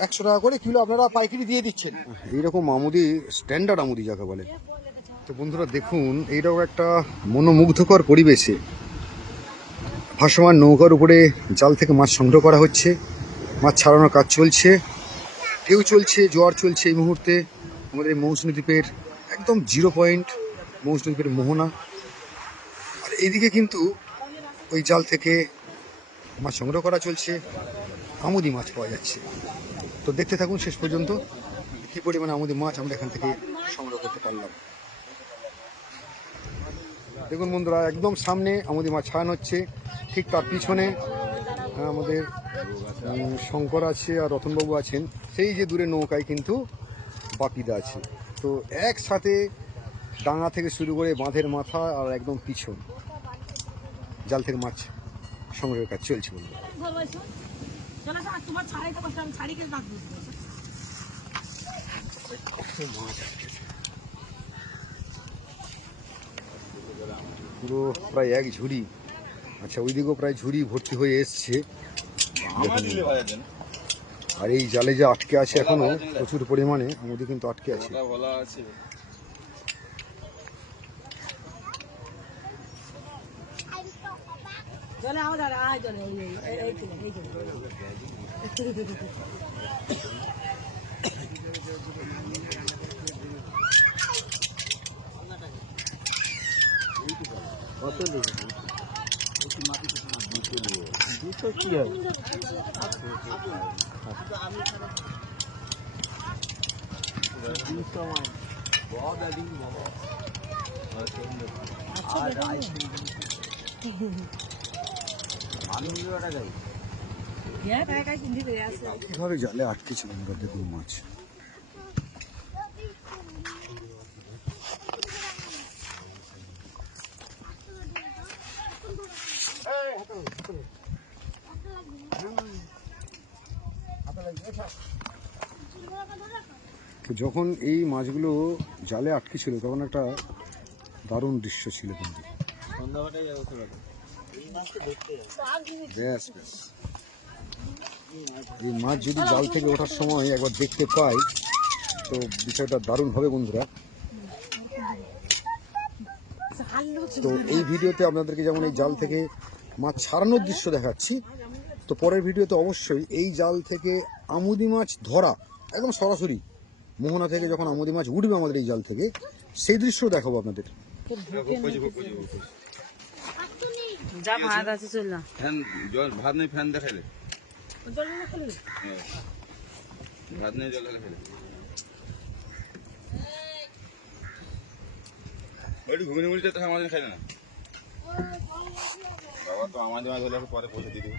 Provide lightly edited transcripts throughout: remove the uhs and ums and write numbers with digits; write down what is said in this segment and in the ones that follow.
100 টাকা করে কিলো আপনারা পাইকারি দিয়ে দিচ্ছেন। এইরকম আমুদি স্ট্যান্ডার্ড আমুদি যাকে বলে। তো বন্ধুরা দেখুন, এইরকম একটা মনোমুগ্ধকর পরিবেশে ভাসমান নৌকার উপরে জাল থেকে মাছ সংগ্রহ করা হচ্ছে, মাছ ছাড়ানোর কাজ চলছে, ঢেউ চলছে, জোয়ার চলছে। এই মুহূর্তে আমাদের মৌসুমী দ্বীপের একদম 0 পয়েন্ট মৌসুমী দ্বীপের মোহনা। আর এইদিকে কিন্তু ওই জাল থেকে মাছ সংগ্রহ করা চলছে, আমুদি মাছ পাওয়া যাচ্ছে। তো দেখতে থাকুন শেষ পর্যন্ত কী পরিমাণে আমুদি মাছ আমরা এখান থেকে সংগ্রহ করতে পারলাম। দেখুন বন্ধুরা, একদম সামনে আমুদি মাছ ছাড়ানো হচ্ছে, ঠিক তার পিছনে আমাদের শঙ্কর আছে আর রতনবাবু আছেন। সেই যে দূরে নৌকায় কিন্তু বাপিদা আছে। তো একসাথে ডাঙা থেকে শুরু করে বাঁধের মাথা আর একদম পিছন জাল থেকে মাছ সংগ্রহের কাজ চলছে বন্ধুরা। পুরো প্রায় এক ঝুড়ি, আচ্ছা ওইদিকেও প্রায় ঝুড়ি ভর্তি হয়ে এসছে। আর এই জালে যে আটকে আছে এখনো প্রচুর পরিমাণে আমাদের কিন্তু আটকে আছে। কিভাবে জালে আটকেছে বন্ধুরা, দেখুন মাছ। তো যখন এই মাছগুলো জালে আটকে ছিল তখন একটা দারুণ দৃশ্য ছিল কিন্তু। এই মাছ যদি জাল থেকে ওঠার সময় একবার দেখতে পাই তো বিষয়টা দারুণ হবে বন্ধুরা। তো এই ভিডিওতে আপনাদেরকে যেমন এই জাল থেকে মাছ ছাড়ানোর দৃশ্য দেখাচ্ছি, তো পরের ভিডিওতে অবশ্যই এই জাল থেকে আমুদি মাছ ধরা একদম সরাসরি মোহনা থেকে যখন আমুদি মাছ উঠবে আমাদের এই জাল থেকে, সেই দৃশ্য দেখাবো আপনাদের। ভাত নেই, ফ্যান দেখাইলে ভাত নেই, জল দেখাইলে ঘুমিয়ে মুড়িটা তো আমাদের খাইলে না বাবা। তো আমাদের মাছ হলে পরে পৌঁছে দিয়ে দেবে।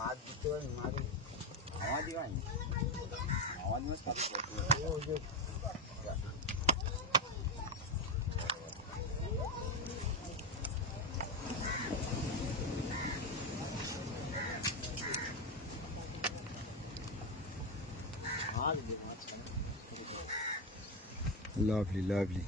মাছ দিতে পারি, মাছ আমার দিবাই আমার মাছ লাভলি লাভলি।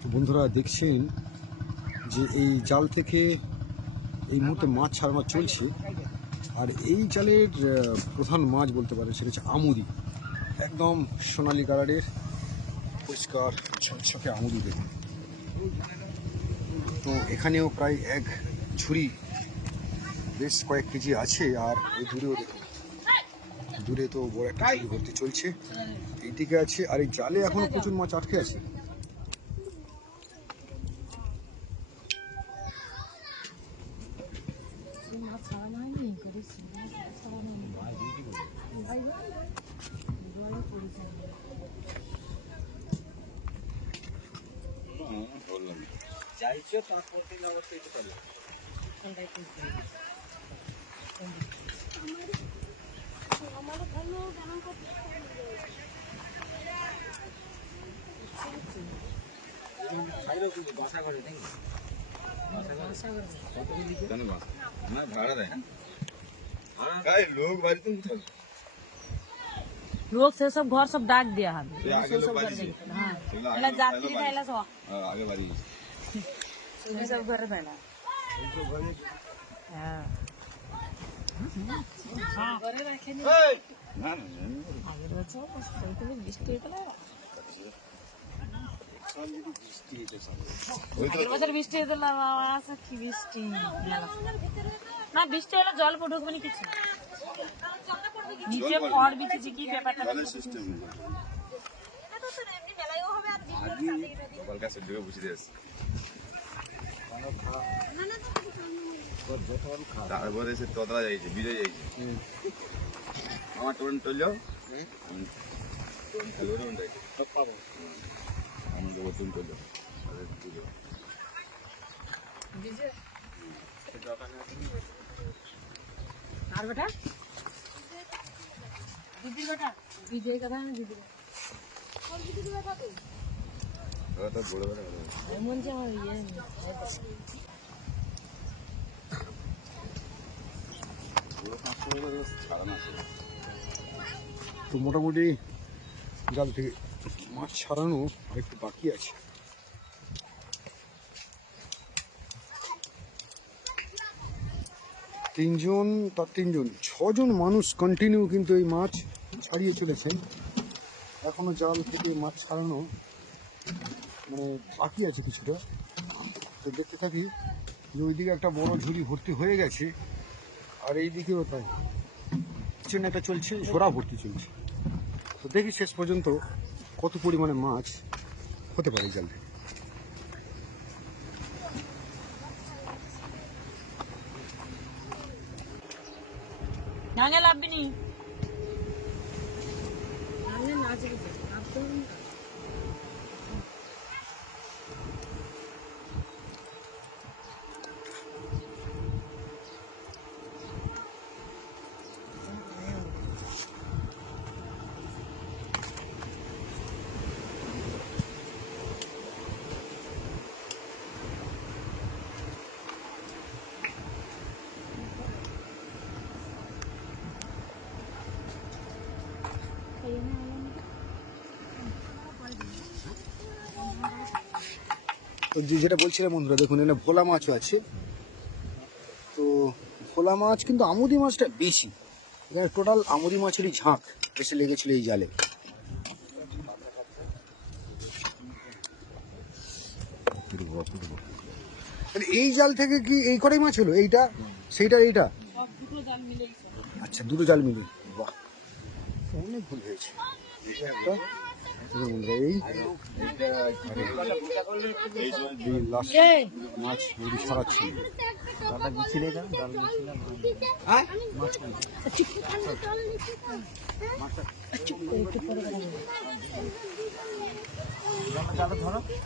কি বন্ধুরা দেখছেন যে এই জাল থেকে এই মুহূর্তে মাছ ছাড়ানো চলছে। আর এই জালের প্রধান মাছ বলতে পারেন সেটা হচ্ছে আমুদি, একদম সোনালি কালারের পরিষ্কার ঝকঝকে আমুদি দেখুন। তো এখানেও প্রায় এক ঝুড়ি বেশ কয়েক কেজি আছে। আর ওই দূরেও দেখুন, দূরে তো বড় একটা ঝুড়ি ভর্তি চলছে, এইদিকে আছে। আর এই জালে এখনো প্রচুর মাছ আটকে আছে। আইছো ট্রান্সপোর্টিং অবস্থা একটু চলে খাইলো কিন্তু বাসা করে নাকি কেন বাস না ভাড়া দেয় না ভাড়া লোক বাড়িতে কোথাও लोग से सब घर सब डाक दिया हम ये आगे लोग बाजी से हाँ एला एला जात्री थैला सो आगे बारी ये सब घर बैठा हाँ हाँ घरे रखे नहीं না না आगे बच्चो बस तो बिस्टे पे लगा आगे बच्चर बिस्टे तो लगा आसा की बिस्टे ना बिस्टे वाला जल को ढोक बनी किछ নিচে ফড় বিছেছে কি ব্যাপারটা সিস্টেম এটা তো স্যার এমনি মেলায়ও হবে আর বিজনেস বল কাছে ঢুকে বুঝে দিয়েছে না না তো তারপরে সে তোতলা যাইছে বিজয় যাইছে আমার টোন টললো টোন খেলো রে ওটাই সব পাবো আমার যখন টোন টললো বিজে আর বেটা दीदी बेटा विजय का था दीदी কোন দিকে দিবে বাবু ওরা তো বড় বড় मन जा ये বড় 500 করে ছাড়ানো আছে তো মোটামুটি জাল থেকে মাছ ছাড়ানো আরেকটু বাকি আছে। তিনজন ছজন মানুষ কন্টিনিউ কিন্তু এই মাছ ছাড়িয়ে চলেছেন। এখনো জাল থেকে মাছ ছাড়ানো মানে বাকি আছে কিছুটা। তো দেখতে থাকি যে ওইদিকে একটা বড় ঝুড়ি ভর্তি হয়ে গেছে আর এই দিকেও তাই পিছনে একটা চলছে, ঝোড়া ভর্তি চলছে। তো দেখি শেষ পর্যন্ত কত পরিমাণে মাছ হতে পারে এই জাল থেকে। नांगे लाभ भी नहीं नांगे नाच भी आप तो তো যেটা বলছিলাম বন্ধুরা, দেখুন এখানে ভোলা মাছও আছে। তো ভোলা মাছ কিন্তু আমুদি মাছটা বেশি, এখানে টোটাল আমুদি মাছেরই ঝাঁক এসে লেগেছিল এই জালে। এই জাল থেকে কি এই কটাই মাছ হলো? এইটা সেইটা এইটা? सब दुटो जाल मिले আচ্ছা, দুটো জাল মিলে। বাহ, অনেক ভুল হয়েছে। এই একটা, বন্ধুরা এই লাস্ট মাছ মুড়ি ছাড়াচ্ছি। দাদা গুছিয়ে দাও জাল গুছিয়ে হ্যাঁ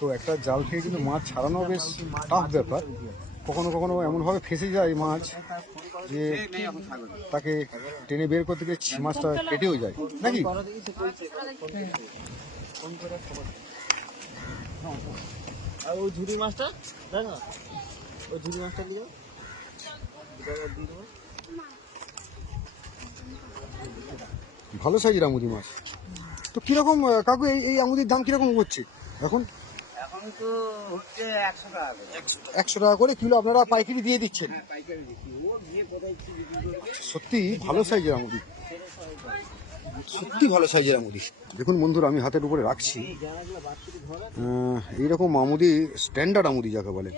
তো একটা জাল থেকে কিন্তু মাছ ছাড়ানো বেশ টাফ ব্যাপার। কখনো কখনো এমনভাবে ফেসে যায় মাছ যে তাকে টেনে বের করতে গিয়ে মাছটা কেটেও যায় নাকি? আর ওই ঝুড়ি মাছটা দেখ না, ওই ঝুড়ি মাছটা দিয়ে ভালো সাইজের আমুদি মাছ। তো কিরকম কাকু এই আমুদির দাম কিরকম হচ্ছে এখন? এখন তো হচ্ছে 100 টাকা করে 100 টাকা করে কিলো আপনারা পাইকারি দিয়ে দিচ্ছেন? পাইকারি দিচ্ছি। ও গিয়ে কোথায় কি বিক্রি করবে সত্যি ভালো সাইজের আমুদি, সত্যি ভালো সাইজের আমুদি। দেখুন বন্ধুরা, আমি হাতের উপরে রাখছি এইরকম আমুদি, স্ট্যান্ডার্ড আমুদি যাকে বলে।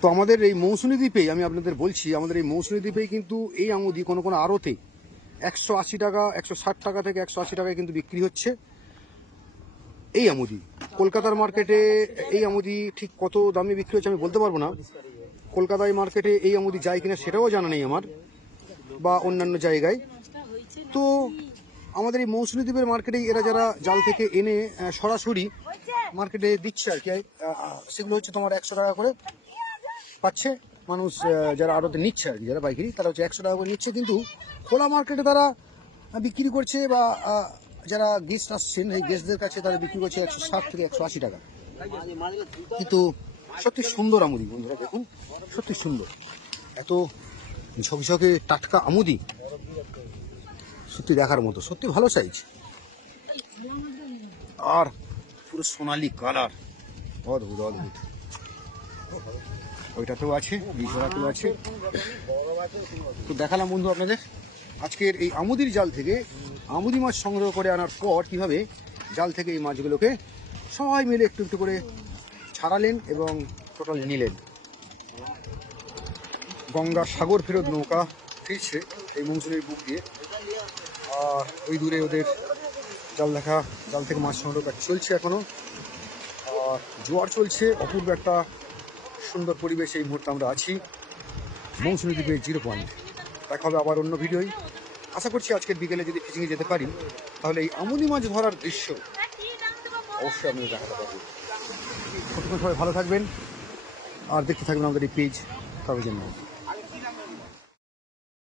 তো আমাদের এই মৌসুমী দ্বীপেই আমি আপনাদের বলছি, আমাদের এই মৌসুমী দ্বীপেই কিন্তু এই আমুদি কোনো কোনো আড়তে 180 টাকা, 160 টাকা থেকে 180 টাকায় কিন্তু বিক্রি হচ্ছে এই আমুদি। কলকাতার মার্কেটে এই আমুদি ঠিক কত দামে বিক্রি হচ্ছে আমি বলতে পারবো না। কলকাতায় মার্কেটে এই আমুদি যায় কিনা সেটাও জানা নেই আমার, বা অন্যান্য জায়গায়। তো আমাদের এই মৌসুমী দ্বীপের মার্কেটেই এরা যারা জাল থেকে এনে সরাসরি মার্কেটে দিচ্ছে আর কি। সেগুলো হচ্ছে তোমার 100 টাকা করে পাচ্ছে মানুষ, যারা আড়তে নিচ্ছে আর কি, যারা পাইকারি তারা হচ্ছে 100 টাকা করে নিচ্ছে। কিন্তু খোলা মার্কেটে তারা বিক্রি করছে, বা যারা গেস্ট আসছেন সেই গেস্টদের কাছে তারা বিক্রি করছে 160 থেকে 180 টাকা। কিন্তু সত্যি সুন্দর আমুদি বন্ধুরা, দেখুন সত্যি সুন্দর, এত ঝকঝকে টাটকা আমুদি, সত্যি দেখার মতো, সত্যি ভালো সাইজ, আর পুরো সোনালি কালার, অদ্ভুত অদ্ভুত। ওইটাতেও আছে, বিছানাতেও আছে। তো দেখালাম বন্ধু আপনাদের আজকের এই আমুদির জাল থেকে আমুদি মাছ সংগ্রহ করে আনার পর কিভাবে জাল থেকে এই মাছগুলোকে সবাই মিলে একটু একটু করে ছাড়ালেন এবং টোটাল নিলেন। গঙ্গা সাগর ফেরত নৌকা ফিরছে এই মৌসুমীর বুক দিয়ে, আর ওই দূরে ওদের জাল থেকে মাছ সংগ্রহ কাজ চলছে এখনো, আর জোয়ার চলছে। অপূর্ব একটা সুন্দর পরিবেশ এই মুহূর্তে আমরা আছি মৌসুমী দ্বীপের 0 পয়েন্ট। দেখা হবে আবার অন্য ভিডিওই। আশা করছি আজকের বিকেলে যদি ফিশিংয়ে যেতে পারি তাহলে এই আমুদি মাছ ধরার দৃশ্য অবশ্যই আপনাদের দেখাতে পারবো। ততক্ষণ সবাই ভালো থাকবেন আর দেখতে থাকবেন আমাদের এই পেজ কাগজের নাম।